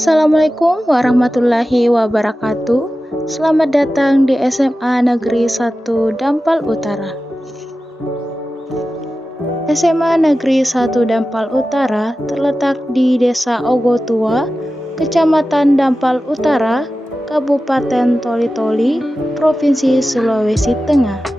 Assalamualaikum warahmatullahi wabarakatuh. Selamat datang di SMA Negeri 1 Dampal Utara. SMA Negeri 1 Dampal Utara terletak di Desa Ogotua, Kecamatan Dampal Utara, Kabupaten Toli-Toli, Provinsi Sulawesi Tengah.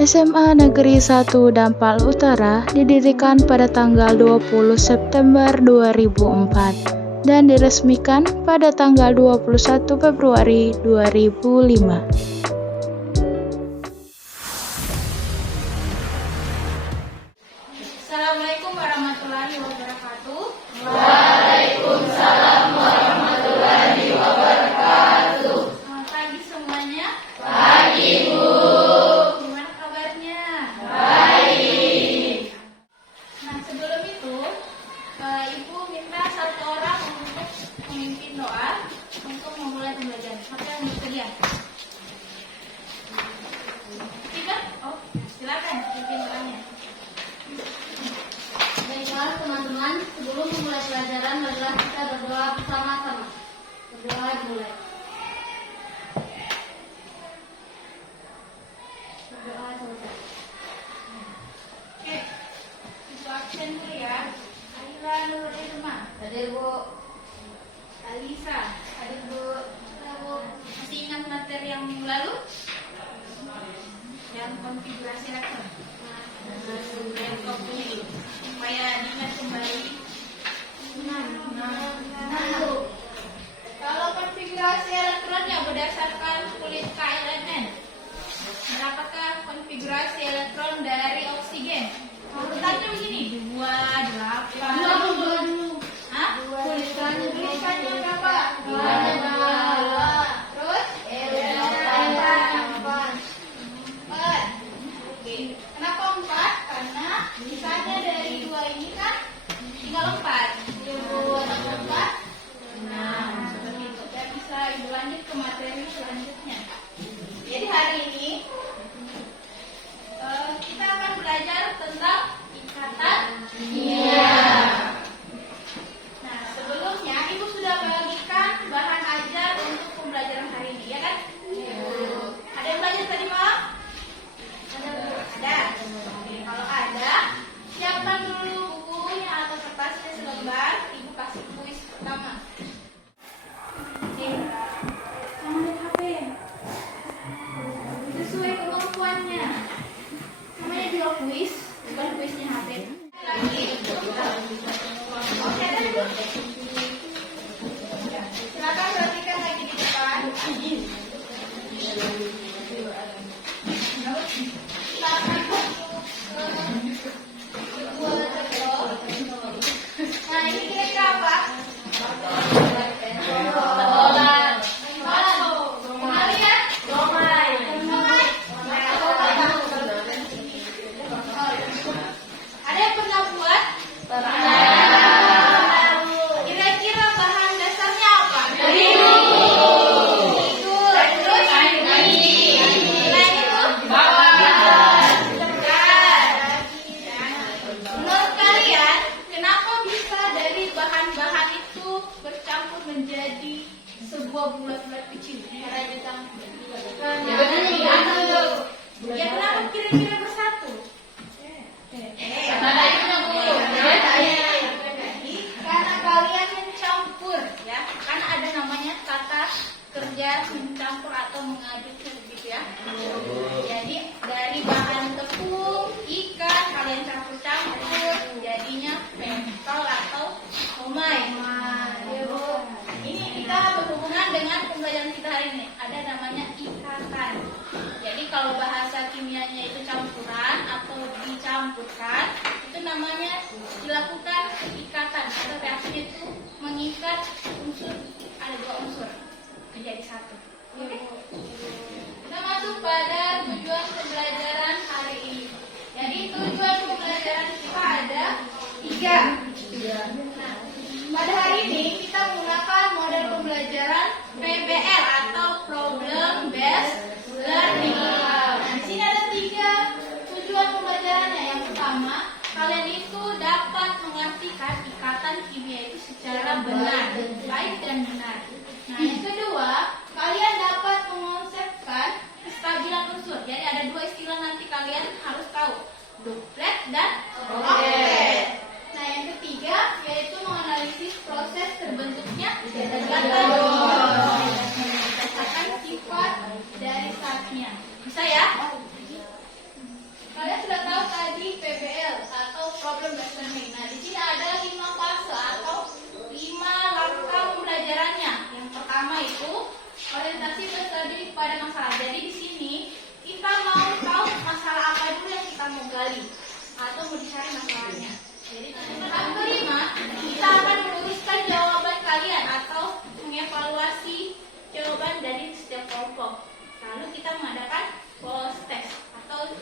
SMA Negeri 1 Dampal Utara didirikan pada tanggal 20 September 2004 dan diresmikan pada tanggal 21 Februari 2005. Assalamualaikum warahmatullahi wabarakatuh. Waalaikumsalam warahmatullahi wabarakatuh. Selamat pagi semuanya. Pagi, Bu. Gimana kabarnya? Baik. Nah, sebelum itu, Ibu minta satu orang untuk memimpin doa untuk memulai pembelajaran. Siapa yang bersedia? Tidak? Oh, silakan pimpin doanya. Baiklah teman-teman, sebelum memulai pelajaran, marilah kita berdoa bersama-sama. Berdoa dimulai. Berdoa selesai. Oke, Ibu absen dulu ya. Aila Nur Irma. Hadir, Bu. Alisa, hadir Bu. Lalu, masih ingat materi yang lalu? Yang konfigurasi rektor. Laptop ini supaya diingat kembali. Kalau konfigurasi elektronnya berdasarkan kulit KLMN, berapakah konfigurasi elektron dari oksigen? Urutannya begini, 2, 8. Hah? Tulisannya berapa? 2. Terus? 4. Oke. Kenapa 4? Karena sisanya dari 2 ini kan tinggal 4. 2 tambah 4, 6. Seperti itu. Dan bisa Ibu lanjut ke materi selanjutnya. Jadi hari ini kita akan belajar tentang ikatan kimia. Nah, sebelumnya Ibu sudah bagikan bahan ajar untuk pembelajaran hari ini, ya kan? Ada yang belajar tadi malam? Ada. Oke, kalau ada, siapkan dulu bukunya atau kertasnya selembar. Ibu kasih kuis pertama. Oke, jangan lihat HP. Sesuai kemampuannya. Namanya juga kuis, bukan kuisnya HP. Lagi. Oke, ada Ibu. Silakan perhatikan lagi di depan. Nah, ini kira-kira apa? Kembalian? Ada yang pernah buat? Kira-kira bahan dasarnya apa? Tidur. Terus? Selain itu? Menurut kalian, kenapa bisa dari bahan-bahan itu bercampur menjadi sebuah bulat-bulat kecil? Caranya campur. Ya, kenapa kira-kira bersatu? Karena kalian mencampur, ya. Karena ada namanya kata kerja mencampur atau mengaduk begitu ya. Jadi dari bahan tepung, ikan kalian campur-campur, jadinya pentol atau somai. Ini kita berhubungan dengan pembelajaran kita hari ini. Ada namanya ikatan. Jadi kalau bahasa kimianya itu campuran atau dicampurkan, itu namanya dilakukan ikatan atau reaksinya itu mengikat unsur, ada 2 unsur menjadi satu. Oke? Kita masuk pada tujuan pembelajaran hari ini. Jadi tujuan pembelajaran kita ada 3. Nah, pada hari ini kita menggunakan model pembelajaran PBL atau Problem Based Learning. Nah, di sini ada 3 tujuan pembelajarannya. Yang pertama, kalian itu dapat mengartikan benar, baik dan benar. Nah, yang kedua, kalian dapat mengonsepkan kestabilan unsur. Jadi ada dua istilah nanti kalian harus tahu, duplet dan oktet. Nah, yang ketiga yaitu menganalisis proses terbentuknya data berdasarkan sifat dari zatnya. Bisa ya? Kalian sudah tahu tadi PBL atau problem based learning. Nah, di sini ada 5 fase atau 5 langkah pembelajarannya. Yang pertama itu orientasi berstrategi pada masalah. Jadi di sini kita mau tahu masalah apa dulu yang kita mau gali atau mau dicari masalahnya. Jadi tahap kelima kita akan meluruskan jawaban kalian atau mengevaluasi jawaban dari setiap kelompok. Lalu kita mengadakan post test atau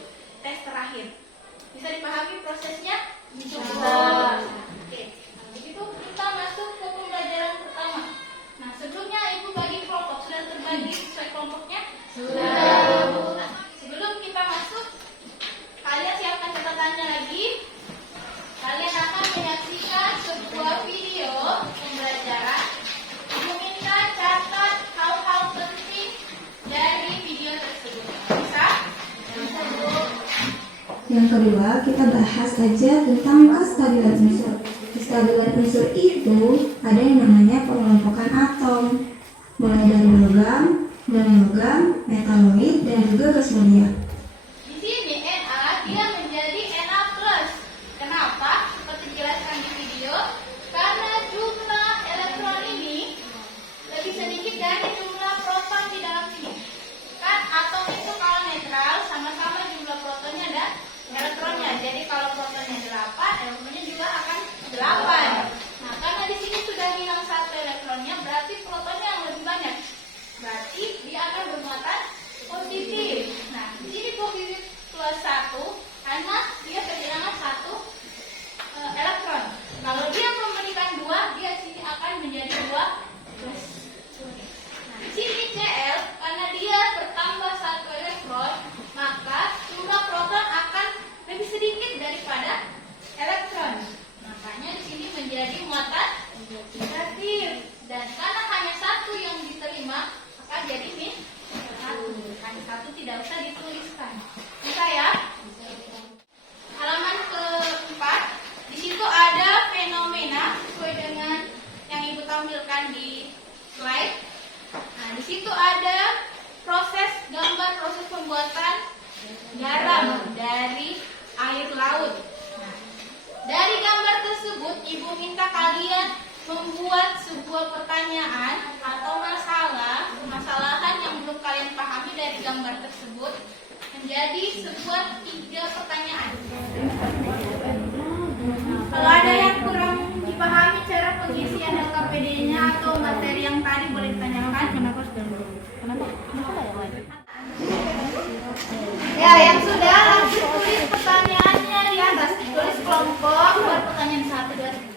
tes terakhir. Bisa dipahami prosesnya? Bisa. Oke. Nah, begitu kita masuk ke pembelajaran pertama. Nah, sebelumnya Ibu bagi kelompok. Sudah terbagi sesuai kelompoknya? Sudah. Nah, sebelum kita masuk, kalian siapkan catatannya lagi. Kalian akan menyaksikan sebuah video pembelajaran. Ibu minta catat hal-hal penting dari video tersebut. Bisa? Bisa, Bu. Yang kedua, kita bahas aja tentang kestabilan unsur. Kestabilan unsur itu ada yang namanya pengelompokan atom, mulai dari logam, non-logam, metaloid, dan juga gas mulia. Di sini Na dia menjadi Na+. Kenapa? Seperti dijelaskan di video, karena jumlah elektron ini lebih sedikit dari jumlah proton di dalam sini. Kan atom itu kalau netral sama-sama jumlah protonnya dan elektronnya. Jadi kalau protonnya 8, elektronnya juga akan 8. Nah, karena di sini sudah hilang 1 elektronnya, berarti protonnya yang lebih banyak. Berarti dia akan bermuatan positif. Nah, di sini positif plus 1 karena dia kehilangan 1 elektron. Kalau dia memberikan 2, dia sini akan menjadi 2 plus. Nah, di sini Cl karena dia bertambah 1 elektron, maka jumlah proton akan lebih sedikit daripada elektron. Makanya di sini menjadi muatan negatif. Dan karena hanya 1 yang diterima, maka jadi -1. Hanya 1 tidak usah dituliskan. Bisa ya? Halaman keempat. Di situ ada fenomena sesuai dengan yang Ibu tampilkan di slide. Nah, di situ ada gambar proses pembuatan garam dari air laut. Nah, dari gambar tersebut, Ibu minta kalian membuat sebuah pertanyaan atau masalahan yang belum kalian pahami dari gambar tersebut menjadi sebuah 3 pertanyaan. Kalau ada yang kurang dipahami cara pengisian LKPD-nya atau materi yang tadi boleh ditanyakan. Ya, yang sudah langsung tulis pertanyaannya di atas. Tulis kelompok buat pertanyaan 1, 2, 3.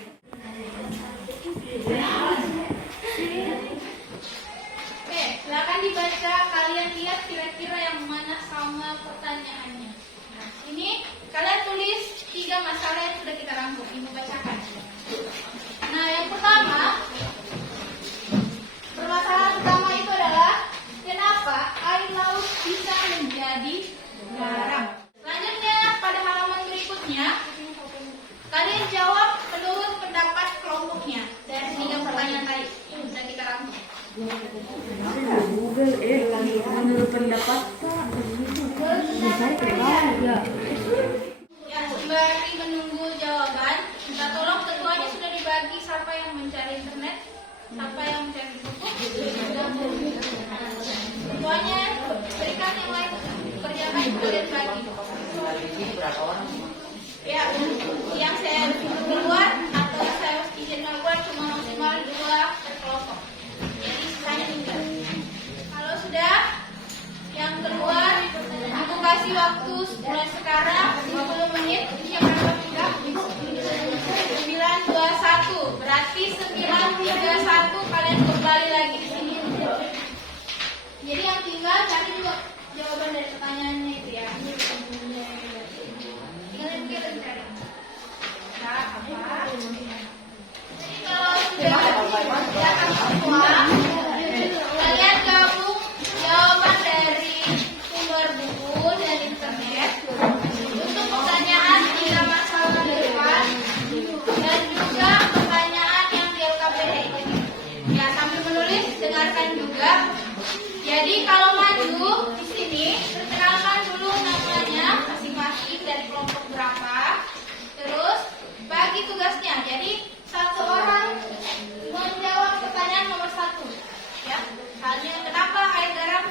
Oke, silakan dibaca. Kalian lihat kira-kira yang mana sama pertanyaannya. Nah, ini kalian tulis 3 masalah yang sudah kita rangkum. Ibu bacakan. Nah, yang pertama, permasalahan pertama itu adalah kenapa air laut bisa menjadi garam. Selanjutnya pada halaman berikutnya, kalian jawab menurut pendapat kelompoknya dari 3 pertanyaan tadi yang sudah kita rangkum. Menurut pendapat Ya, sembari menunggu jawaban, minta tolong ketuanya sudah dibagi siapa yang mencari internet, siapa yang mencari buku. Ketuanya berikan yang lain kerjakan kalian bagi. Ya, yang saya keluar atau saya izin keluar cuma maksimal 2 per kelompok. Jadi sisanya 3. Kalau sudah yang keluar, aku kasih waktu mulai sekarang 20 menit. Siapa yang sudah? 9:21. Berarti 9:31 kalian kembali lagi di sini. Jadi yang tinggal cari juga jawaban dari pertanyaannya itu ya. Tinggal cari. Cara apa? kalau sudah mengerjakan semua, kalian gabung jawaban dari sumber buku dan internet untuk pertanyaan 3 masalah depan dan juga pertanyaan yang di LKPD. Ya, sambil menulis dengarkan juga. Jadi kalau maju di sini perkenalkan dulu namanya masing-masing dari kelompok berapa. Terus bagi tugasnya. Jadi satu orang menjawab pertanyaan nomor 1. Ya, hanya kenapa air garam,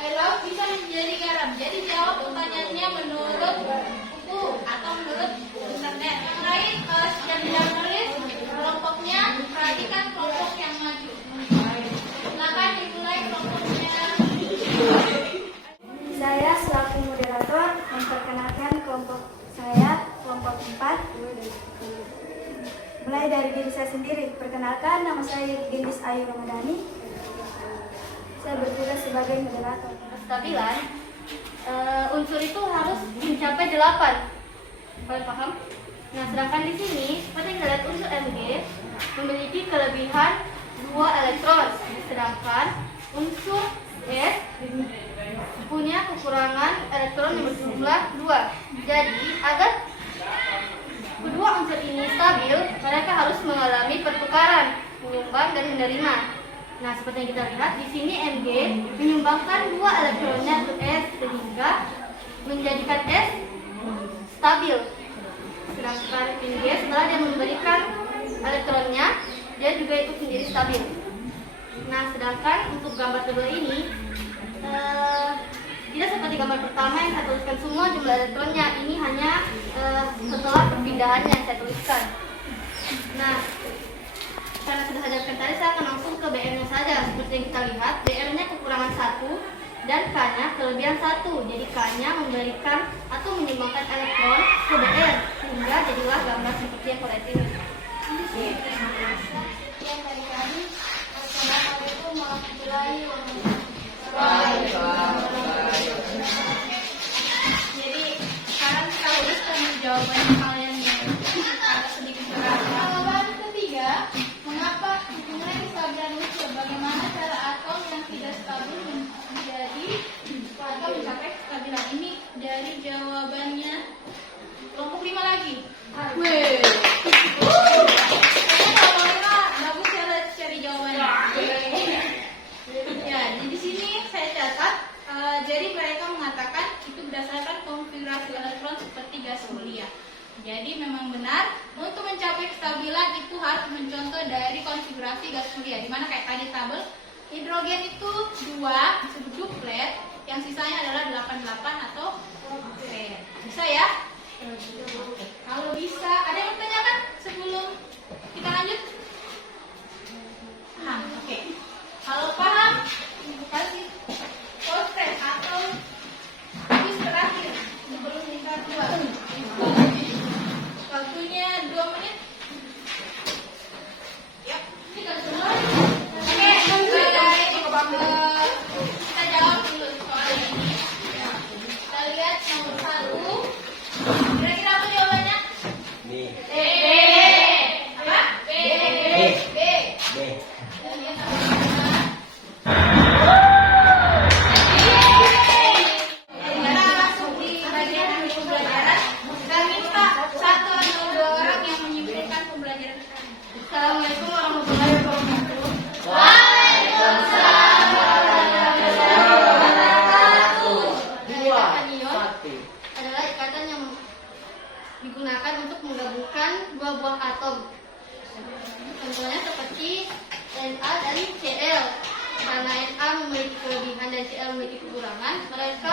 air laut bisa menjadi garam. Jadi jawab pertanyaannya menurut buku atau menurut internet. Yang lain yang tidak menulis kelompoknya, perhatikan kelompok yang maju. Silakan dimulai kelompoknya. Saya selaku moderator memperkenalkan kelompok saya, kelompok 4. Mulai dari diri saya sendiri. Perkenalkan, nama saya Gendis Ayu Ramadhani. Saya bertugas sebagai moderator. Kestabilan, unsur itu harus mencapai 8. Kalian paham? Nah, sedangkan di sini, seperti yang kita lihat, unsur Mg memiliki kelebihan 2 elektron, sedangkan unsur S punya kekurangan elektron yang berjumlah 2. Jadi, agar kedua unsur ini stabil, mereka harus mengalami pertukaran, menyumbang dan menerima. Nah, seperti yang kita lihat di sini Mg menyumbangkan 2 elektronnya ke S sehingga menjadikan S stabil. Sedangkan Mg setelah dia memberikan elektronnya, dia juga ikut menjadi stabil. Nah, sedangkan untuk gambar kedua ini tidak seperti gambar pertama yang saya tuliskan semua jumlah elektronnya. Ini hanya setelah perpindahannya yang saya tuliskan. Nah, karena sudah sadarkan tadi, saya akan langsung ke BR-nya saja. Seperti yang kita lihat, BR-nya kekurangan 1 dan K-nya kelebihan 1. Jadi K-nya memberikan atau menyumbangkan elektron ke BR, sehingga jadilah gambar seperti yang kalian ini. Yang dari kami, Assalamualaikum warahmatullahi wabarakatuh. Jadi sekarang kita uruskan jawabannya kalian yang agak sedikit berat. Jawaban ketiga, mengapa mengenai kestabilan unsur? Bagaimana cara atom yang tidak stabil menjadi atau mencapai kestabilan? Ini dari jawabannya kelompok 5 lagi. Kayaknya kalau Lima bagus ya cari jawabannya. Ya, di sini saya catat. Jadi mereka mengatakan itu berdasarkan konfigurasi elektron seperti gas mulia. Jadi memang benar untuk mencapai kestabilan itu harus mencontoh dari konfigurasi gas mulia. Dimana kayak tadi tabel hidrogen itu 2 disebut duplet, yang sisanya adalah 88 atau oktet. Bisa ya? Kalau bisa, ada yang bertanyakan sebelum kita lanjut? Paham? Oke. Kalau paham, kasih postret atau kuis terakhir sebelum kita keluar. Waktunya 2 menit. Ya, kita semua. Oke, kita jawab dulu soal ini. Kita lihat nomor 1. Kira-kira apa jawabannya? B. Apa? B. Kita langsung di bagian pembelajaran. Kita minta 1 atau 2 orang yang menyimpulkan pembelajaran kita. Assalamualaikum warahmatullahi wabarakatuh. Waalaikumsalam warahmatullahi wabarakatuh. Ikatan ion adalah ikatan yang digunakan untuk menggabungkan 2 buah atom. Contohnya seperti Na dan Cl. Karena Na memiliki kelebihan dan Cl memiliki kekurangan, mereka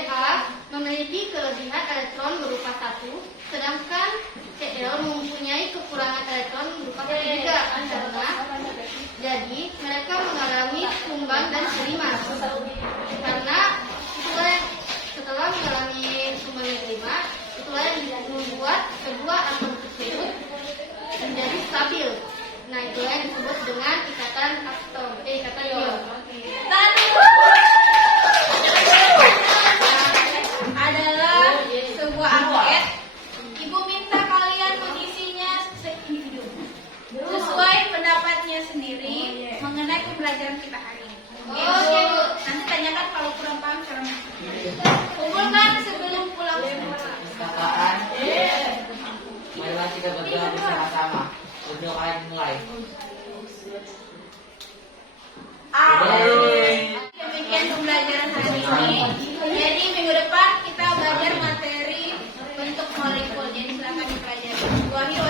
Na memiliki kelebihan elektron berupa 1, sedangkan Cl mempunyai kekurangan elektron berupa 3. Jadi mereka mengalami sumbang dan terima. Karena setelah mengalami sumbang dan terima, itulah yang membuat kedua atom tersebut menjadi stabil. Nah, itulah yang disebut dengan ikatan atom, ikatan ion. Adalah sebuah angket. Ibu minta kalian mengisinya kita hari ini. Oke, Bu. Nanti tanyakan kalau kurang paham cara kumpulkan sebelum pulang sekolah. Perkataan. Marilah kita berdoa bersama-sama. Untuk kalian mulai. Demikian pembelajaran hari ini. Jadi minggu depan kita belajar materi bentuk molekul. Jadi silakan dipelajari. Wahyu